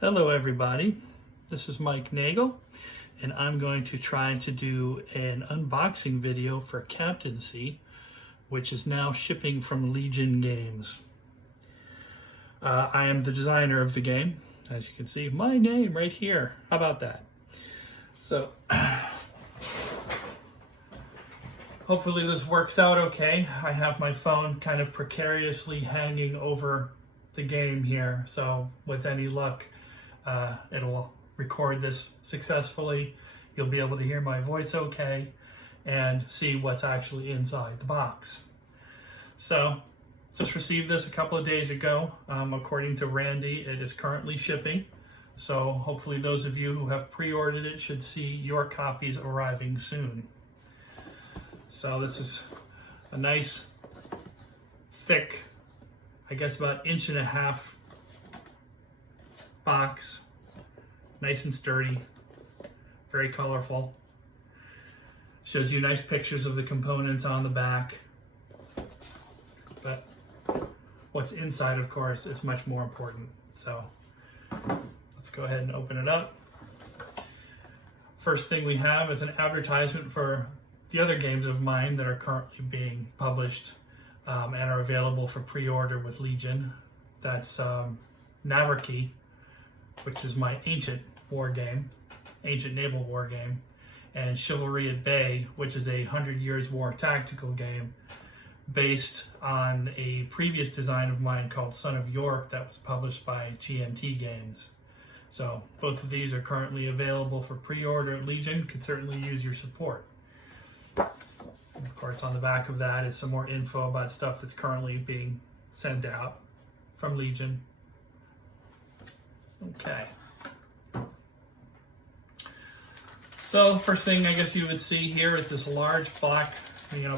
Hello everybody, this is Mike Nagel, and I'm going to try to do an unboxing video for Captaincy, which is now shipping from Legion Games. I am the designer of the game, as you can see, my name right here. How about that? So, hopefully this works out okay. I have my phone kind of precariously hanging over the game here, so with any luck, it'll record this successfully. You'll be able to hear my voice okay and see what's actually inside the box. So, just received this a couple of days ago. According to Randy, it is currently shipping. So hopefully those of you who have pre-ordered it should see your copies arriving soon. So this is a nice, thick, I guess about 1.5 inch box. Nice and sturdy, very colorful. Shows you nice pictures of the components on the back. But what's inside, of course, is much more important. So let's go ahead and open it up. First thing we have is an advertisement for the other games of mine that are currently being published and are available for pre-order with Legion. That's Navarchy, which is my ancient naval war game, and Chivalry at Bay, which is a 100 Years War tactical game based on a previous design of mine called Son of York that was published by GMT Games. So both of these are currently available for pre-order at Legion. Could certainly use your support. And of course, on the back of that is some more info about stuff that's currently being sent out from Legion. Okay. So first thing I guess you would see here is this large black,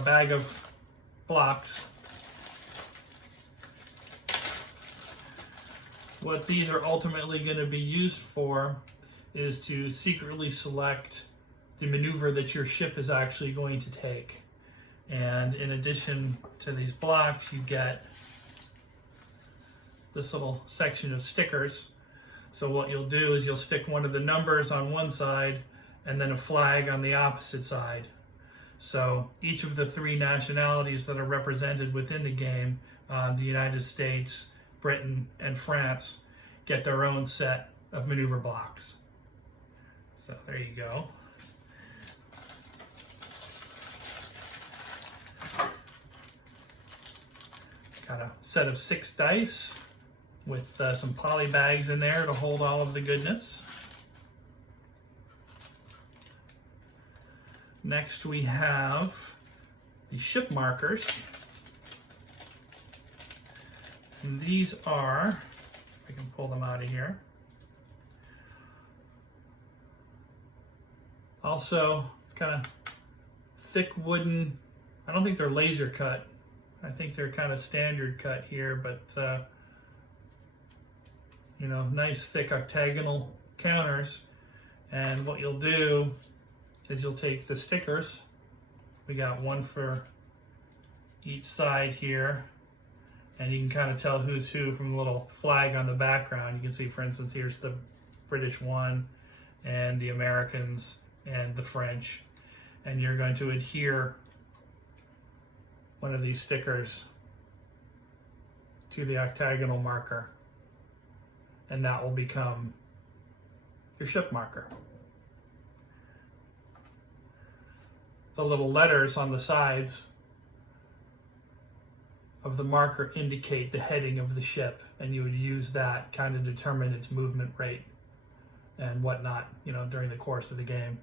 bag of blocks. What these are ultimately going to be used for is to secretly select the maneuver that your ship is actually going to take. And in addition to these blocks, you get this little section of stickers. So what you'll do is you'll stick one of the numbers on one side and then a flag on the opposite side. So each of the 3 nationalities that are represented within the game, the United States, Britain, and France, get their own set of maneuver blocks. So there you go. Got a set of 6 dice with some poly bags in there to hold all of the goodness. Next we have the ship markers. And these are, if I can pull them out of here, also kind of thick wooden, I don't think they're laser cut. I think they're kind of standard cut here, but nice thick octagonal counters. And what you'll do is you'll take the stickers. We got one for each side here, and you can kind of tell who's who from the little flag on the background. You can see, for instance, here's the British one, and the Americans, and the French. And you're going to adhere one of these stickers to the octagonal marker, and that will become your ship marker. The little letters on the sides of the marker indicate the heading of the ship, and you would use that kind of determine its movement rate and whatnot, during the course of the game.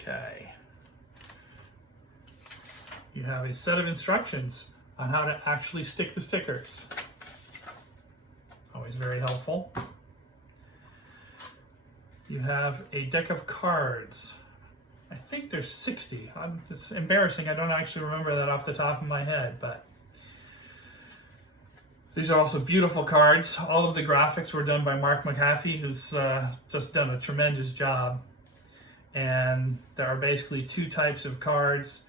Okay. You have a set of instructions on how to actually stick the stickers. Always very helpful. You have a deck of cards. I think there's 60. It's embarrassing, I don't actually remember that off the top of my head, but these are also beautiful cards. All of the graphics were done by Mark McAfee, who's just done a tremendous job. And there are basically 2 types of cards.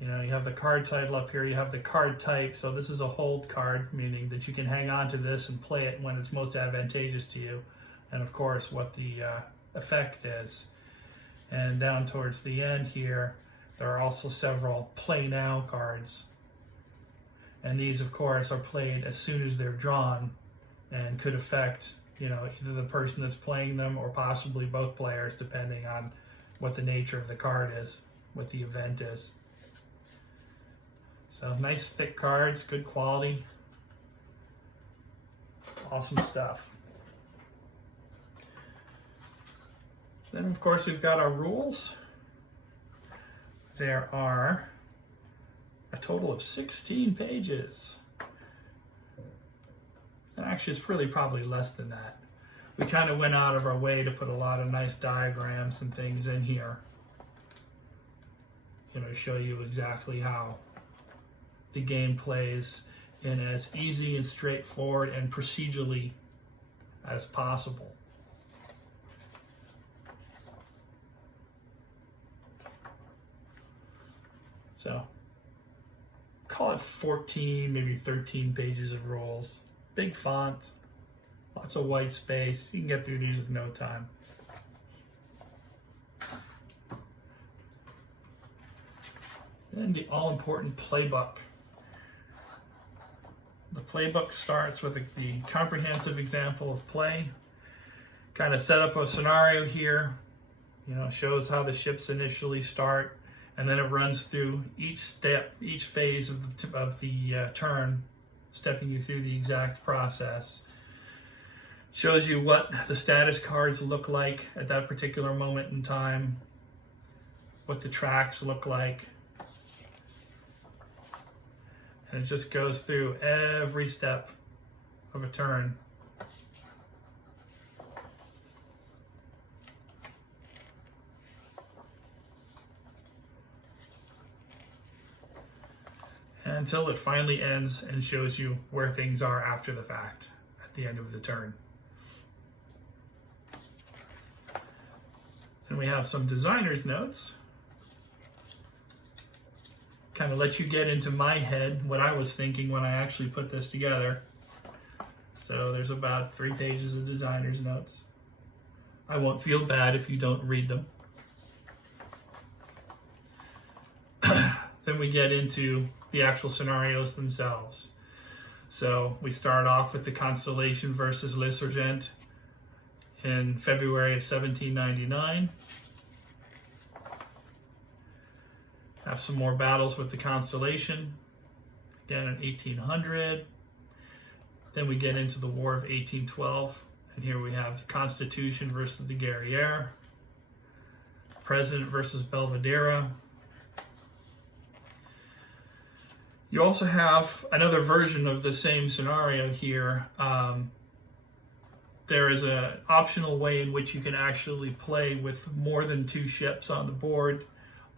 You know, you have the card title up here, you have the card type. So this is a hold card, meaning that you can hang on to this and play it when it's most advantageous to you. And of course, what the effect is. And down towards the end here, there are also several play now cards. And these, of course, are played as soon as they're drawn and could affect, you know, either the person that's playing them or possibly both players, depending on what the nature of the card is, what the event is. So nice thick cards, good quality, awesome stuff. Then of course we've got our rules. There are a total of 16 pages. Actually, it's really probably less than that. We kind of went out of our way to put a lot of nice diagrams and things in here, you know, to show you exactly how the game plays in as easy and straightforward and procedurally as possible. So, call it 14, maybe 13 pages of rules. Big font, lots of white space. You can get through these with no time. Then the all-important playbook. The playbook starts with the comprehensive example of play. Kind of set up a scenario here. You know, shows how the ships initially start, and then it runs through each step, each phase of the turn, stepping you through the exact process. Shows you what the status cards look like at that particular moment in time, what the tracks look like. And it just goes through every step of a turn. Until it finally ends and shows you where things are after the fact, at the end of the turn. And we have some designer's notes. Kind of let you get into my head what I was thinking when I actually put this together. So there's about 3 pages of designer's notes. I won't feel bad if you don't read them. Then we get into the actual scenarios themselves. So we start off with the Constellation versus Le Sergent in February of 1799. Have some more battles with the Constellation, again in 1800. Then we get into the War of 1812, and here we have the Constitution versus the Guerriere, President versus Belvidera. You also have another version of the same scenario here. There is an optional way in which you can actually play with more than 2 ships on the board.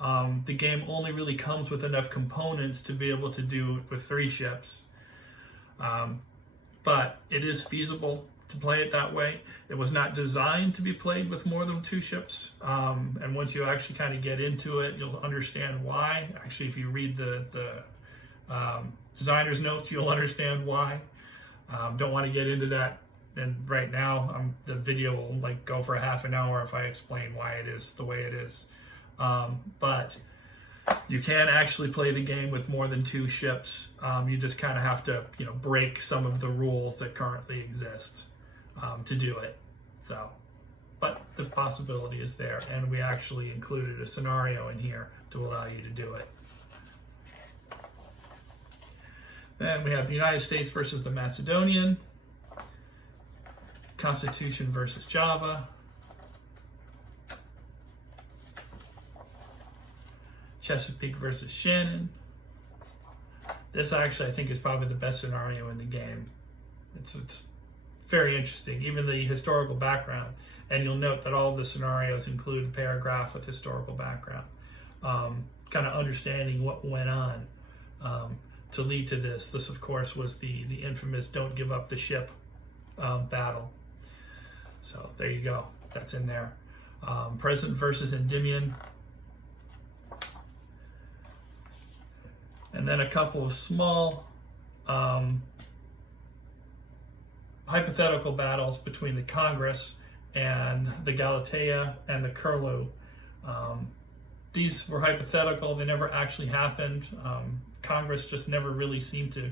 The game only really comes with enough components to be able to do it with 3 ships. But it is feasible to play it that way. It was not designed to be played with more than 2 ships. And once you actually kind of get into it, you'll understand why. Actually, if you read the designer's notes, you'll understand why. Don't want to get into that, and right now the video will like go for a half an hour if I explain why it is the way it is. But you can actually play the game with more than 2 ships. You just kind of have to, you know, break some of the rules that currently exist to do it. So, but the possibility is there, and we actually included a scenario in here to allow you to do it. Then we have the United States versus the Macedonian, Constitution versus Java, Chesapeake versus Shannon. This actually I think is probably the best scenario in the game. It's very interesting, even the historical background. And you'll note that all the scenarios include a paragraph with historical background, kind of understanding what went on to lead to this. This, of course, was the infamous "Don't Give Up the Ship" battle. So there you go. That's in there. President versus Endymion. and then a couple of small hypothetical battles between the Congress and the Galatea and the Curlew. These were hypothetical, they never actually happened. Congress just never really seemed to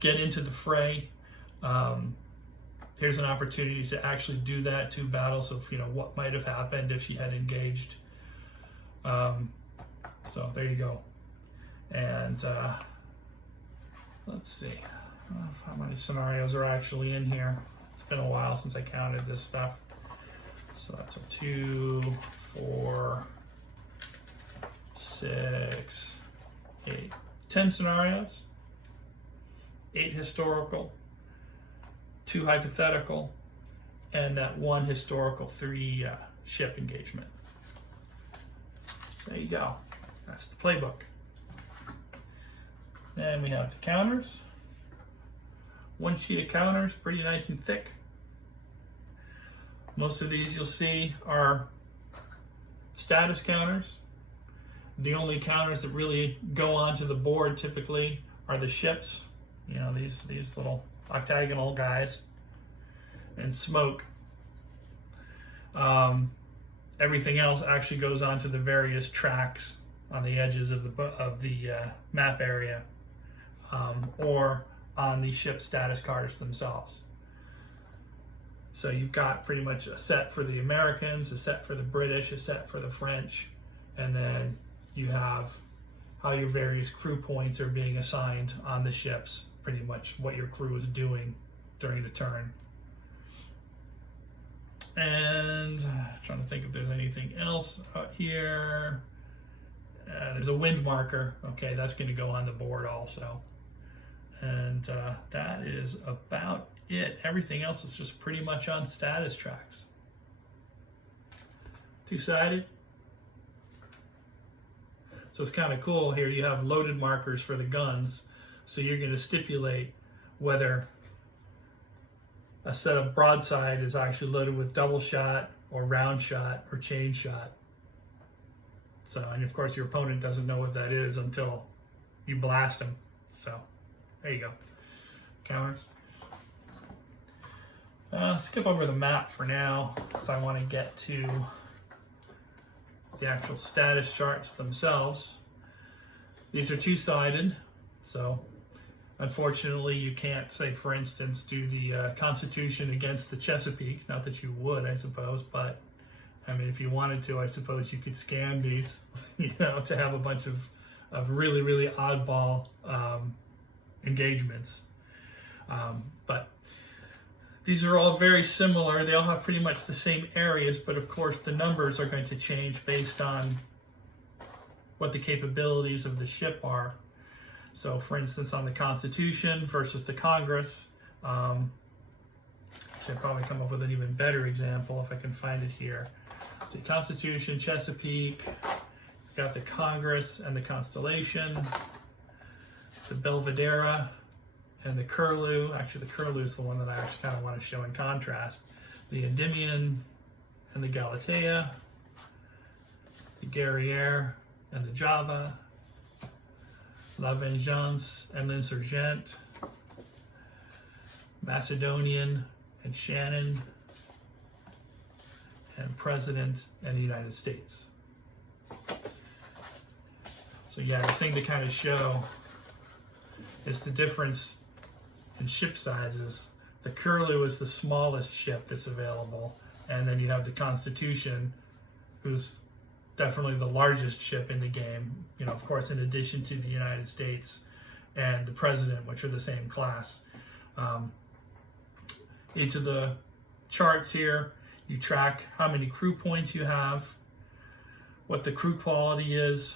get into the fray. Here's an opportunity to actually do that, 2 battles of what might have happened if she had engaged. So there you go. And let's see how many scenarios are actually in here. It's been a while since I counted this stuff. So that's a 2, 4, 6, 8, 10 scenarios, 8 historical, 2 hypothetical, and that 1 historical 3 ship engagement. There you go. That's the playbook. Then we have the counters. 1 sheet of counters, pretty nice and thick. Most of these you'll see are status counters. The only counters that really go onto the board typically are the ships. These little octagonal guys, and smoke. Everything else actually goes onto the various tracks on the edges of the map area, or on the ship status cards themselves. So you've got pretty much a set for the Americans, a set for the British, a set for the French, and then you have how your various crew points are being assigned on the ships, pretty much what your crew is doing during the turn. And trying to think if there's anything else out here. There's a wind marker. Okay, that's going to go on the board also. And that is about it. Everything else is just pretty much on status tracks. 2-sided. So it's kind of cool here. You have loaded markers for the guns. So you're going to stipulate whether a set of broadside is actually loaded with double shot or round shot or chain shot. So, and of course your opponent doesn't know what that is until you blast them. So there you go. Counters. Skip over the map for now, because I want to get to the actual status charts themselves. These are 2-sided, so unfortunately you can't, say for instance, do the Constitution against the Chesapeake. Not that you would, I suppose, but I mean, if you wanted to, I suppose you could scan these, to have a bunch of really, really oddball engagements. But these are all very similar. They all have pretty much the same areas, but of course the numbers are going to change based on what the capabilities of the ship are. So for instance, on the Constitution versus the Congress, should probably come up with an even better example if I can find it here. The Constitution, Chesapeake, got the Congress and the Constellation, the Belvidera, and the Curlew. Actually, the Curlew is the one that I actually kind of want to show in contrast. The Endymion and the Galatea, the Guerriere and the Java, La Vengeance and l'Insurgent, Macedonian and Shannon, and President and the United States. So yeah, the thing to kind of show is the difference in ship sizes. The Curlew is the smallest ship that's available, and then you have the Constitution, who's definitely the largest ship in the game, of course, in addition to the United States and the President, which are the same class. Each of the charts here, you track how many crew points you have, what the crew quality is,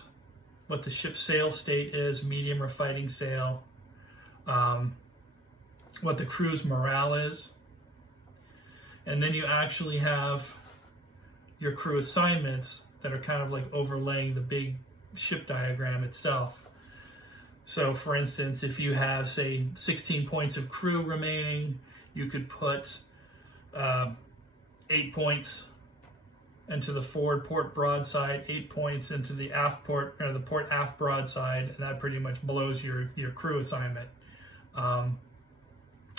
what the ship's sail state is, medium or fighting sail, what the crew's morale is, and then you actually have your crew assignments that are kind of like overlaying the big ship diagram itself. So for instance, if you have, say, 16 points of crew remaining, you could put 8 points and to the forward port broadside, 8 points into the aft port, or the port aft broadside, and that pretty much blows your crew assignment.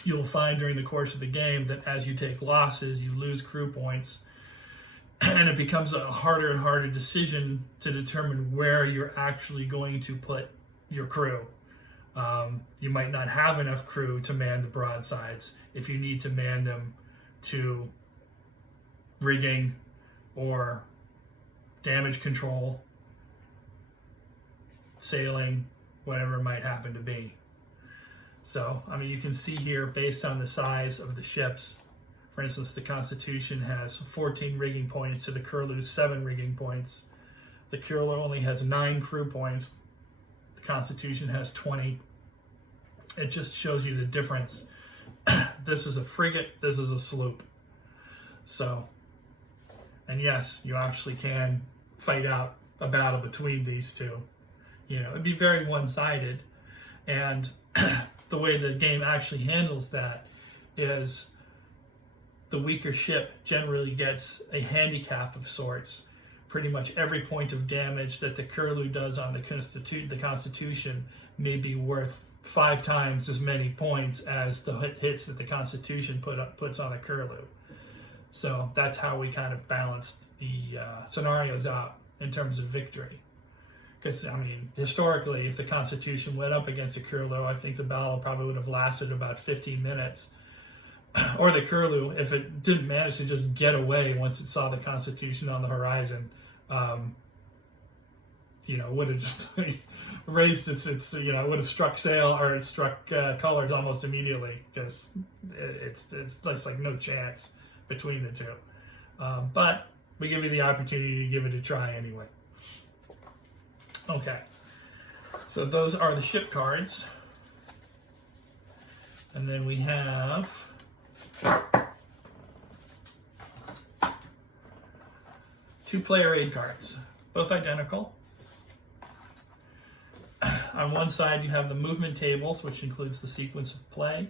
You'll find during the course of the game that as you take losses, you lose crew points, and it becomes a harder and harder decision to determine where you're actually going to put your crew. You might not have enough crew to man the broadsides if you need to man them to rigging or damage control, sailing, whatever it might happen to be. So, I mean, you can see here, based on the size of the ships, for instance, the Constitution has 14 rigging points to the Curlew's 7 rigging points. The Curlew only has 9 crew points. The Constitution has 20. It just shows you the difference. This is a frigate, this is a sloop. So, and yes, you actually can fight out a battle between these two. You know, it'd be very one-sided, and the way the game actually handles that is the weaker ship generally gets a handicap of sorts. Pretty much every point of damage that the Curlew does on the Constitution may be worth 5 times as many points as the hits that the Constitution puts on the Curlew. So that's how we kind of balanced the scenarios out in terms of victory. Because, I mean, historically, if the Constitution went up against the Curlew, I think the battle probably would have lasted about 15 minutes. Or the Curlew, if it didn't manage to just get away once it saw the Constitution on the horizon, you know, would have just raised its you know, would have struck sail, or it struck colors almost immediately, because it's like no chance between the two. But we give you the opportunity to give it a try anyway. Okay, so those are the ship cards. And then we have two player aid cards, both identical. On one side you have the movement tables, which includes the sequence of play,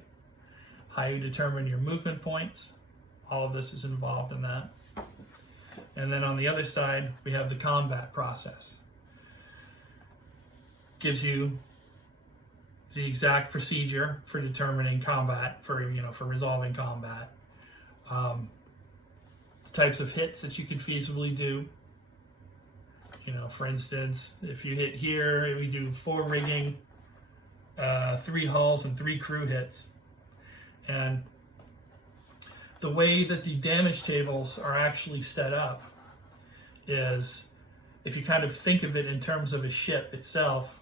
how you determine your movement points. All of this is involved in that. And then on the other side we have the combat process. Gives you the exact procedure for determining combat, for resolving combat. The types of hits that you could feasibly do. You know, for instance, if you hit here, we do 4 rigging, 3 hulls, and 3 crew hits. And the way that the damage tables are actually set up is, if you kind of think of it in terms of a ship itself,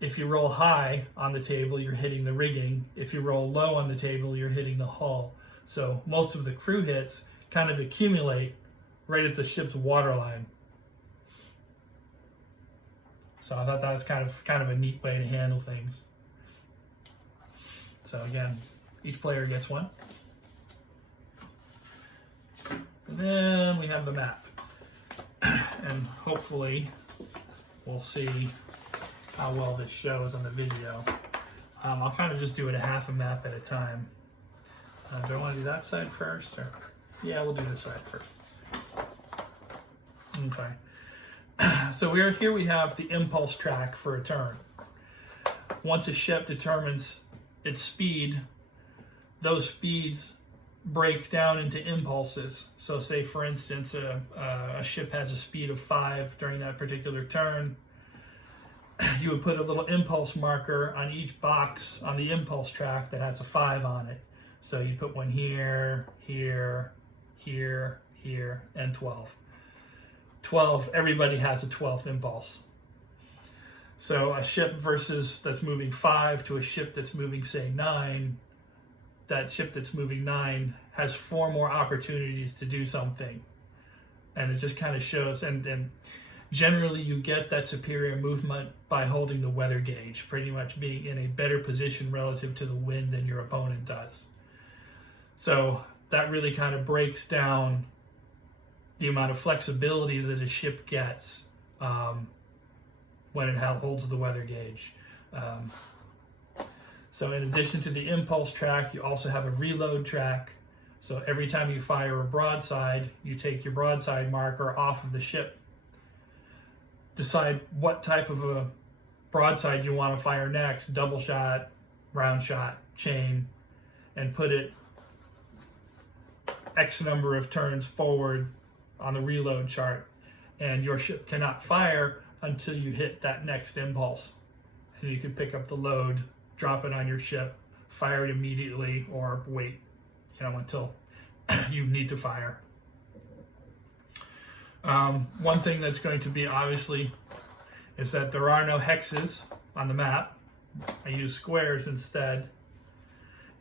if you roll high on the table, you're hitting the rigging. If you roll low on the table, you're hitting the hull. So most of the crew hits kind of accumulate right at the ship's waterline. So I thought that was kind of a neat way to handle things. So again, each player gets one. And then we have the map. And hopefully we'll see how well this shows on the video. I'll kind of just do it a half a map at a time. Do I want to do that side first? Or? Yeah, we'll do this side first. Okay. So here we have the impulse track for a turn. Once a ship determines its speed, those speeds break down into impulses. So say, for instance, a ship has a speed of 5 during that particular turn. You would put a little impulse marker on each box on the impulse track that has a 5 on it. So you put one here, here, here, here, and 12. 12, everybody has a 12th impulse. So a ship that's moving 5 to a ship that's moving, say, 9, that ship that's moving 9 has 4 more opportunities to do something. And it just kind of shows, and generally you get that superior movement by holding the weather gauge, pretty much being in a better position relative to the wind than your opponent does. So that really kind of breaks down the amount of flexibility that a ship gets when it holds the weather gauge. So in addition to the impulse track, you also have a reload track. So every time you fire a broadside, you take your broadside marker off of the ship. Decide what type of a broadside you want to fire next, double shot, round shot, chain, and put it X number of turns forward on the reload chart. And your ship cannot fire until you hit that next impulse. And you can pick up the load, drop it on your ship, fire it immediately, or wait, until you need to fire. One thing that's going to be obviously is that there are no hexes on the map. I use squares instead,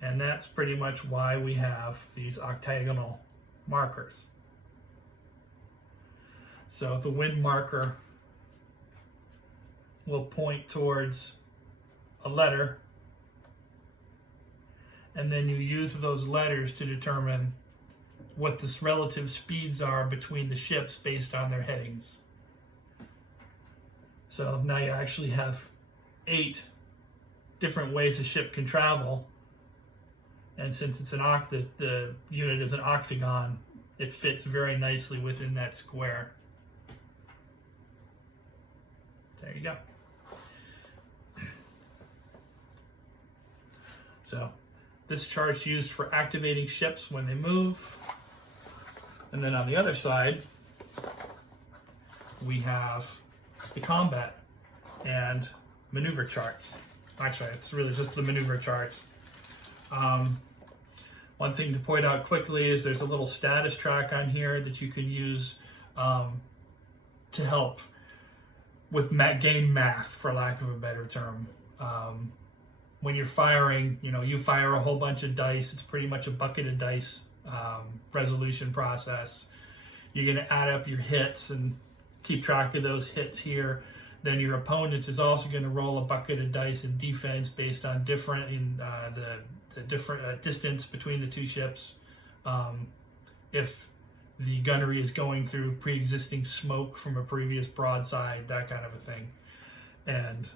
and that's pretty much why we have these octagonal markers. So the wind marker will point towards a letter, and then you use those letters to determine what the relative speeds are between the ships based on their headings. So now you actually have 8 different ways a ship can travel, and since it's the unit is an octagon, it fits very nicely within that square. There you go. So this chart's used for activating ships when they move. And then on the other side, we have the combat and maneuver charts. Actually, it's really just the maneuver charts. One thing to point out quickly is there's a little status track on here that you can use to help with game math, for lack of a better term. When you're firing, you fire a whole bunch of dice. It's pretty much a bucket of dice resolution process. You're going to add up your hits and keep track of those hits here. Then your opponent is also going to roll a bucket of dice in defense based on the different distance between the two ships. If the gunnery is going through pre-existing smoke from a previous broadside, that kind of a thing. And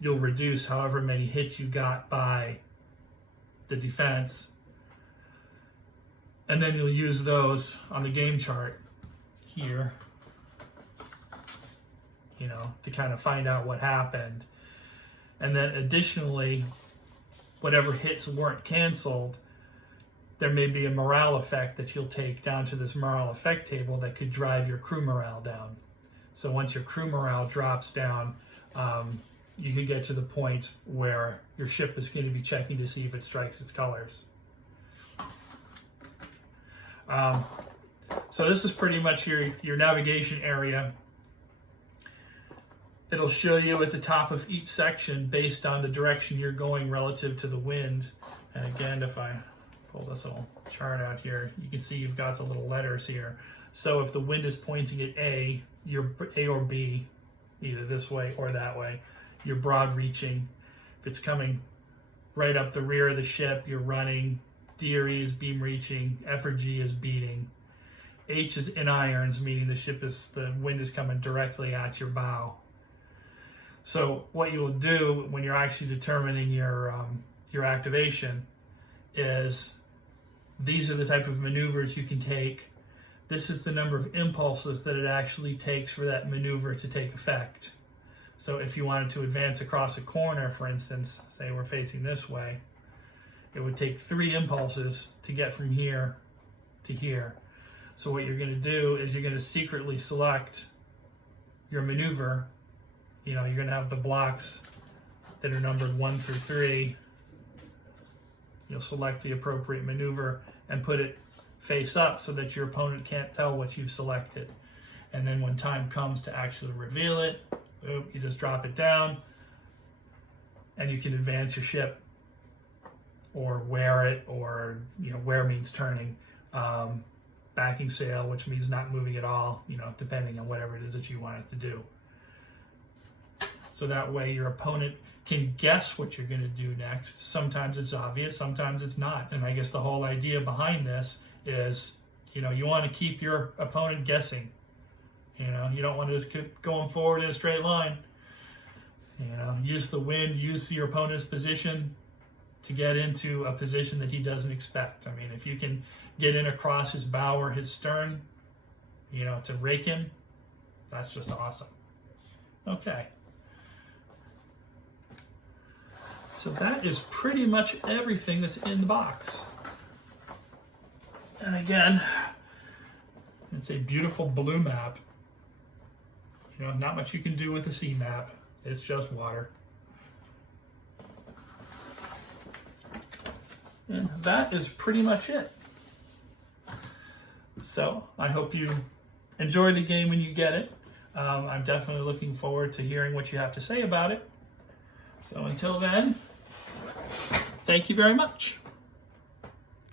you'll reduce however many hits you got by the defense. And then you'll use those on the game chart here, to kind of find out what happened. And then additionally, whatever hits weren't canceled, there may be a morale effect that you'll take down to this morale effect table that could drive your crew morale down. So once your crew morale drops down, you could get to the point where your ship is going to be checking to see if it strikes its colors. So this is pretty much your navigation area. It'll show you at the top of each section based on the direction you're going relative to the wind. And again, if I pull this little chart out here, you can see you've got the little letters here. So if the wind is pointing at A, you're A or B, either this way or that way, you're broad reaching. If it's coming right up the rear of the ship, you're running. D or E is beam reaching. F or G is beating. H is in irons, meaning the wind is coming directly at your bow. So what you will do when you're actually determining your activation is these are the type of maneuvers you can take. This is the number of impulses that it actually takes for that maneuver to take effect. So if you wanted to advance across a corner, for instance, say we're facing this way, it would take 3 impulses to get from here to here. So what you're going to do is you're going to secretly select your maneuver. You're going to have the blocks that are numbered 1 through 3. You'll select the appropriate maneuver and put it face up so that your opponent can't tell what you've selected. And then when time comes to actually reveal it, boom, you just drop it down and you can advance your ship or wear it, or wear means turning, backing sail, which means not moving at all, depending on whatever it is that you want it to do. So that way your opponent can guess what you're going to do next. Sometimes it's obvious, sometimes it's not. And I guess the whole idea behind this is, you want to keep your opponent guessing. You don't want to just keep going forward in a straight line. Use the wind, use your opponent's position to get into a position that he doesn't expect. I mean, if you can get in across his bow or his stern, you know, to rake him, that's just awesome. Okay. So that is pretty much everything that's in the box. And again, it's a beautiful blue map. You know, not much you can do with a sea map. It's just water. And that is pretty much it. So I hope you enjoy the game when you get it. I'm definitely looking forward to hearing what you have to say about it. So until then, thank you very much.